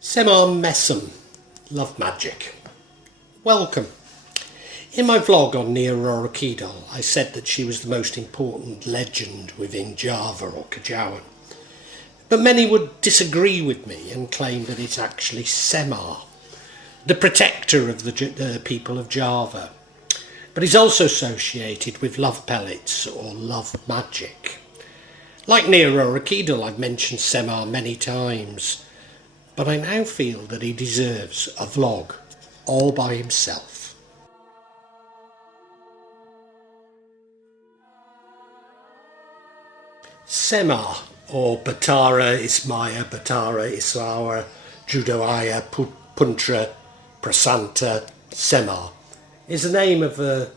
Semar Mesum, Love Magic. Welcome. In my vlog on Nia Rorokidol, I said that she was the most important legend within Java or Kajawan. But many would disagree with me and claim that it's actually Semar, the protector of the people of Java. But he's also associated with love pellets or love magic. Like Nia Rorokidol, I've mentioned Semar many times, but I now feel that he deserves a vlog all by himself. Semar, or Batara, Ismaya, Batara, Iswara, Jurudyah, Punta, Prasanta, Semar, is the name of a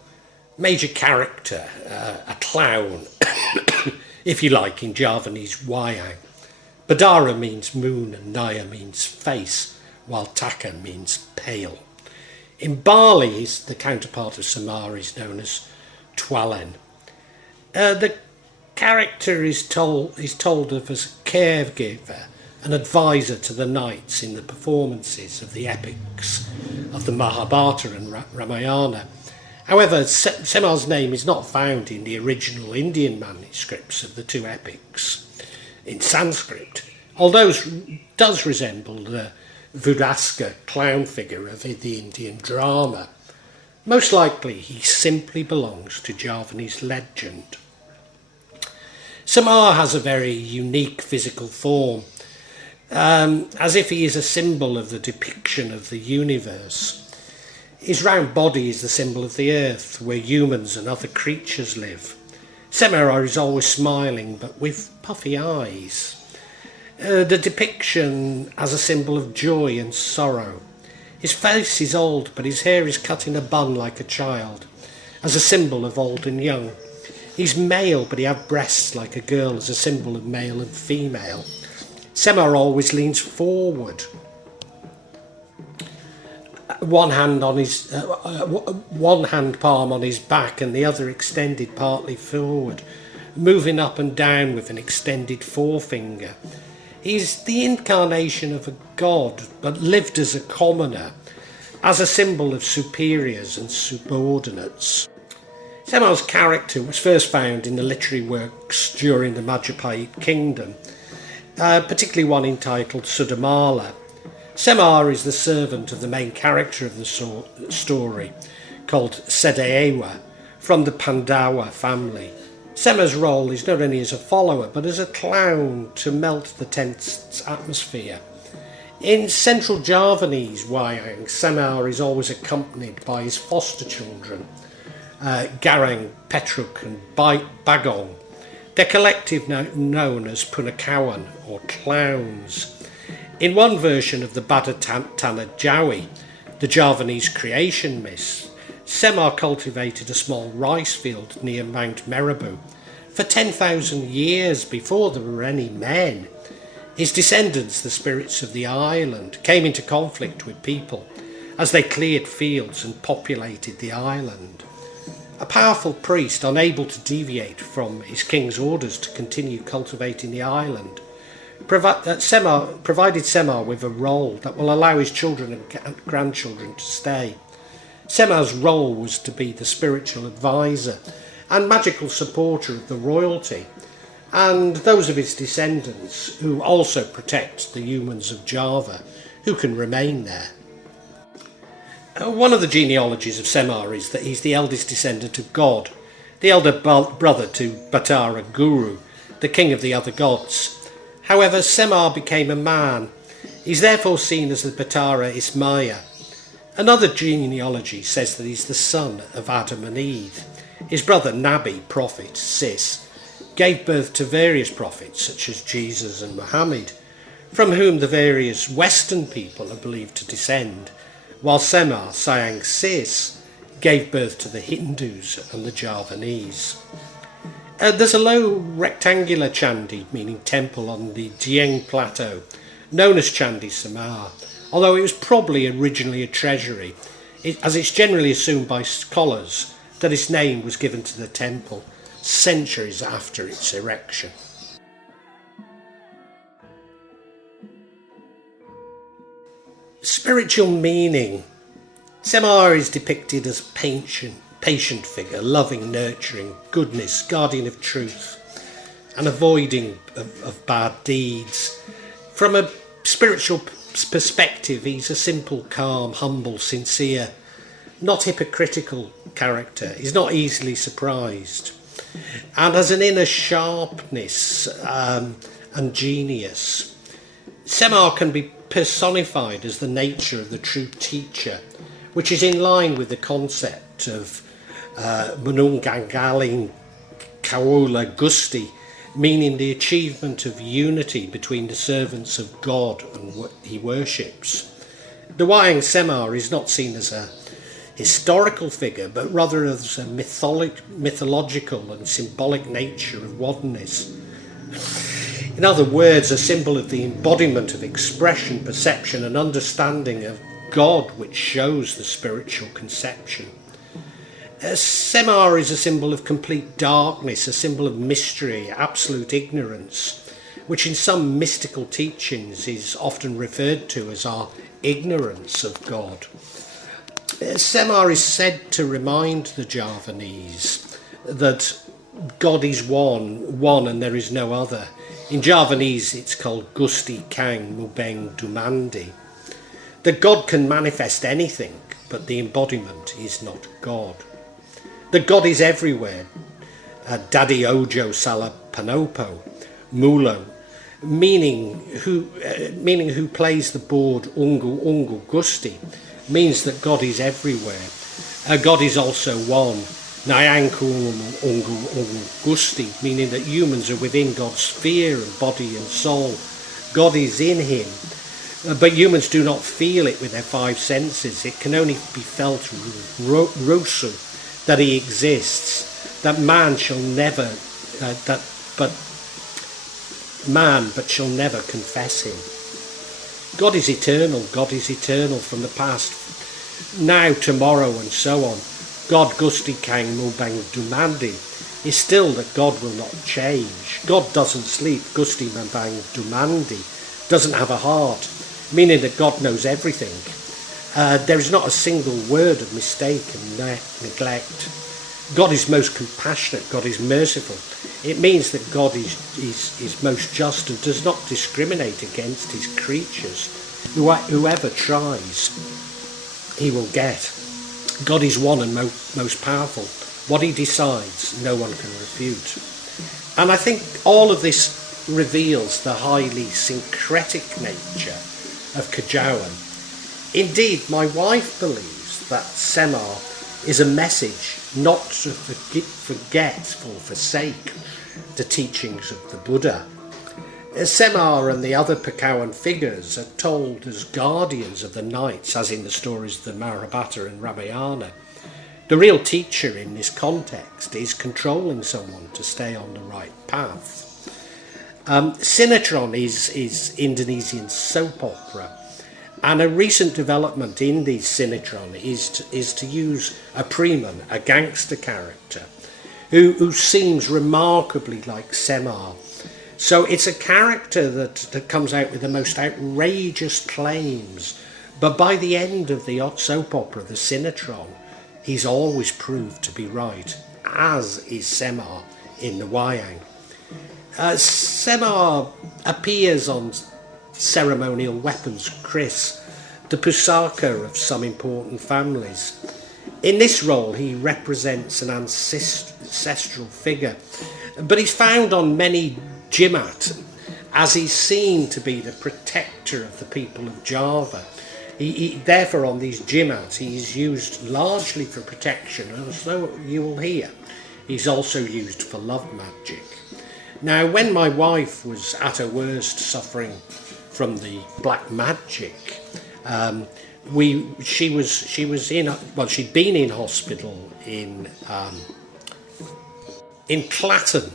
major character, a clown, if you like, in Javanese Wayang. Batara means moon and Naya means face, while Taka means pale. In Bali, the counterpart of Semar is known as Twalen. The character is told of as a caregiver, an advisor to the knights in the performances of the epics of the Mahabharata and Ramayana. However, Semar's name is not found in the original Indian manuscripts of the two epics in Sanskrit, although it does resemble the Vudaska clown figure of the Indian drama. Most likely he simply belongs to Javanese legend. Semar has a very unique physical form, as if he is a symbol of the depiction of the universe. His round body is the symbol of the earth, where humans and other creatures live. Semar is always smiling, but with puffy eyes. The depiction as a symbol of joy and sorrow. His face is old, but his hair is cut in a bun like a child, as a symbol of old and young. He's male, but he has breasts like a girl, as a symbol of male and female. Semar always leans forward, one hand palm on his back and the other extended partly forward, moving up and down with an extended forefinger. He's the incarnation of a god, but lived as a commoner, as a symbol of superiors and subordinates. Semar's character was first found in the literary works during the Majapahit Kingdom, particularly one entitled Sudamala. Semar is the servant of the main character of the story, called Sedaewa, from the Pandawa family. Semar's role is not only as a follower, but as a clown to melt the tense atmosphere. In Central Javanese Wayang, Semar is always accompanied by his foster children, Gareng, Petruk and Bagong. They're collectively known as Punokawan, or clowns. In one version of the Babad Tanah Jawi, the Javanese creation myth, Semar cultivated a small rice field near Mount Merbabu for 10,000 years before there were any men. His descendants, the spirits of the island, came into conflict with people as they cleared fields and populated the island. A powerful priest, unable to deviate from his king's orders to continue cultivating the island, provided Semar with a role that will allow his children and grandchildren to stay. Semar's role was to be the spiritual advisor and magical supporter of the royalty and those of his descendants, who also protect the humans of Java who can remain there. One of the genealogies of Semar is that he's the eldest descendant of God, the elder brother to Batara Guru, the king of the other gods. However, Semar became a man. He's therefore seen as the Batara Ismaya. Another genealogy says that he's the son of Adam and Eve. His brother Nabi, prophet, Sis, gave birth to various prophets such as Jesus and Muhammad, from whom the various Western people are believed to descend, while Semar, saying Sis, gave birth to the Hindus and the Javanese. There's a low rectangular chandi, meaning temple, on the Dieng Plateau, known as Chandi Semar, although it was probably originally a treasury, as it's generally assumed by scholars that its name was given to the temple centuries after its erection. spiritual meaning. Semar is depicted as patient figure, loving, nurturing, goodness, guardian of truth, and avoiding of bad deeds. From a spiritual perspective, he's a simple, calm, humble, sincere, not hypocritical character. He's not easily surprised, and has an inner sharpness and genius. Semar can be personified as the nature of the true teacher, which is in line with the concept of Munungangaling Kawola Gusti, meaning the achievement of unity between the servants of God and what he worships. The Wayang Semar is not seen as a historical figure, but rather as a mythological and symbolic nature of oneness. In other words, a symbol of the embodiment of expression, perception and understanding of God, which shows the spiritual conception. Semar is a symbol of complete darkness, a symbol of mystery, absolute ignorance, which in some mystical teachings is often referred to as our ignorance of God. Semar is said to remind the Javanese that God is one and there is no other. In Javanese it's called Gusti Kang Mubeng Dumandi. That God can manifest anything, but the embodiment is not God. That God is everywhere. Dadi Ojo Sala Panopo, Mulo, meaning who plays the board Ungu Ungu Gusti, means that God is everywhere. God is also one. Nyankum Ungu Ungu Gusti, meaning that humans are within God's sphere of body and soul. God is in him, but humans do not feel it with their five senses. It can only be felt rosu, that he exists, that man shall never, but shall never confess him. God is eternal from the past, now, tomorrow and so on. God Gusti Kang Mubang Dumandi is still that God will not change. God doesn't sleep, Gusti Mubang Dumandi, doesn't have a heart, meaning that God knows everything. There is not a single word of mistake and neglect. God is most compassionate, God is merciful. It means that God is most just and does not discriminate against his creatures. Whoever tries, he will get. God is one and most powerful. What he decides, no one can refute. And I think all of this reveals the highly syncretic nature of Kajawan. Indeed, my wife believes that Semar is a message not to forget or forsake the teachings of the Buddha. Semar and the other Pekawan figures are told as guardians of the nights, as in the stories of the Mahabharata and Ramayana. The real teacher in this context is controlling someone to stay on the right path. Sinetron is Indonesian soap opera, and a recent development in these Sinetron is to use a preman, a gangster character, who seems remarkably like Semar. So it's a character that comes out with the most outrageous claims, but by the end of the soap opera, the Sinetron, he's always proved to be right, as is Semar in the Wayang. Semar appears on ceremonial weapons, kris, the pusaka of some important families. In this role, he represents an ancestral figure, but he's found on many jimat, as he's seen to be the protector of the people of Java. Therefore, on these jimats, he's used largely for protection, and so you will hear, he's also used for love magic. Now, when my wife was at her worst, suffering from the black magic, she'd been in hospital in Klaten.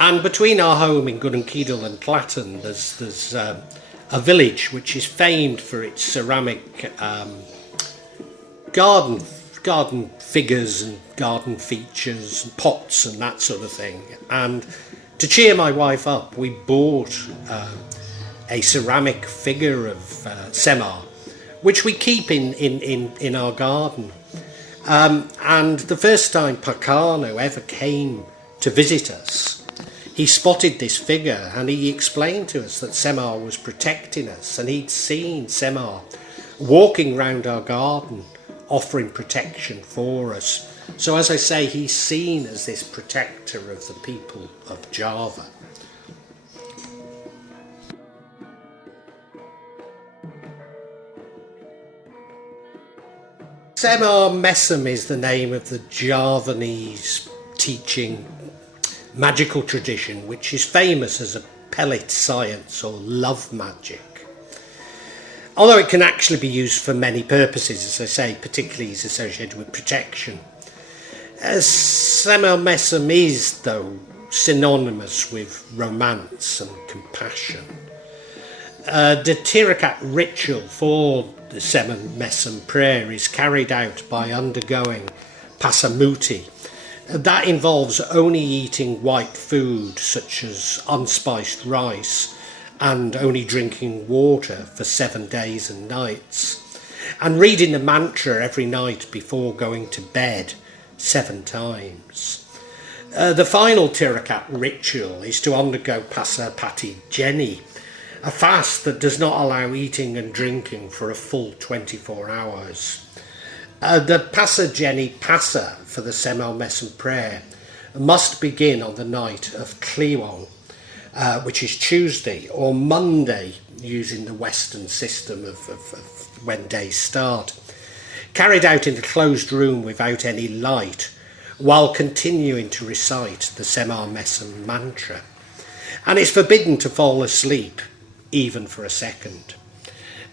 And between our home in Gunung and Klaten, there's a village which is famed for its ceramic garden figures and garden features and pots and that sort of thing. And to cheer my wife up, we bought a ceramic figure of Semar, which we keep in our garden. And the first time Pakano ever came to visit us, he spotted this figure and he explained to us that Semar was protecting us, and he'd seen Semar walking round our garden offering protection for us. So as I say, he's seen as this protector of the people of Java. Semar Mesum is the name of the Javanese teaching magical tradition, which is famous as a pellet science or love magic. Although it can actually be used for many purposes, as I say, particularly is associated with protection. Semar Mesum is, though, synonymous with romance and compassion. The Tirakat ritual for the Semar Mesum prayer is carried out by undergoing pasamuti. That involves only eating white food such as unspiced rice and only drinking water for 7 days and nights, and reading the mantra every night before going to bed 7 times. The final Tirakat ritual is to undergo Pasapati Jeni, a fast that does not allow eating and drinking for a full 24 hours. The Pasa Jeni Pasa for the Semar Mesum prayer must begin on the night of Kliwong, which is Tuesday, or Monday, using the Western system of when days start. Carried out in a closed room without any light, while continuing to recite the Semar Mesum mantra. And it's forbidden to fall asleep, even for a second.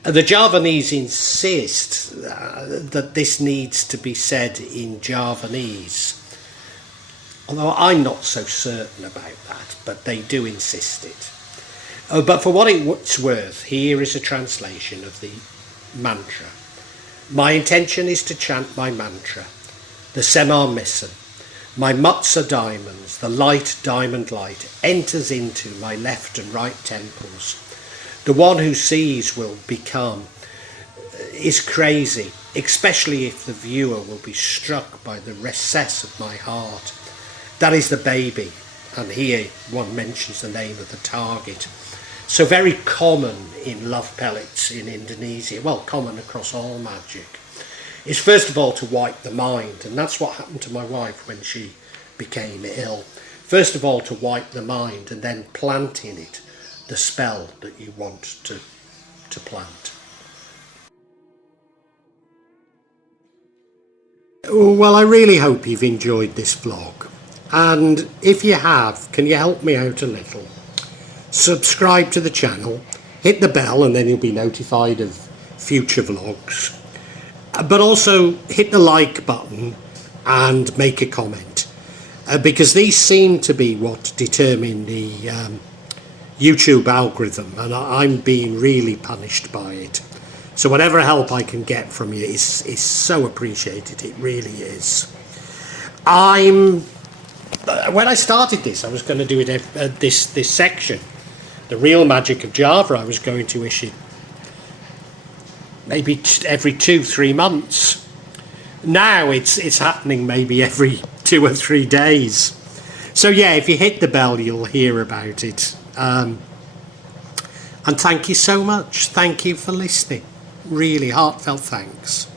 The Javanese insist that this needs to be said in Javanese, although I'm not so certain about that, but they do insist it. But for what it's worth, here is a translation of the mantra. My intention is to chant my mantra, the Semar Mesum. My mutsa diamonds, the light diamond light, enters into my left and right temples. The one who sees will become, is crazy, especially if the viewer will be struck by the recess of my heart. That is the baby, and here one mentions the name of the target. So very common in love pellets in Indonesia, well, common across all magic, is first of all to wipe the mind, and that's what happened to my wife when she became ill. First of all to wipe the mind, and then plant in it the spell that you want to plant. Well, I really hope you've enjoyed this vlog, and if you have, can you help me out a little? Subscribe to the channel, hit the bell, and then you'll be notified of future vlogs. But also hit the like button and make a comment, because these seem to be what determine the YouTube algorithm, and I'm being really punished by it. So whatever help I can get from you is so appreciated. It really is. When I started this, I was going to do it this section, the real magic of Java. I was going to issue maybe every 2-3 months. Now it's happening maybe every 2 or 3 days. So yeah, if you hit the bell, you'll hear about it. And thank you so much. Thank you for listening. Really heartfelt thanks.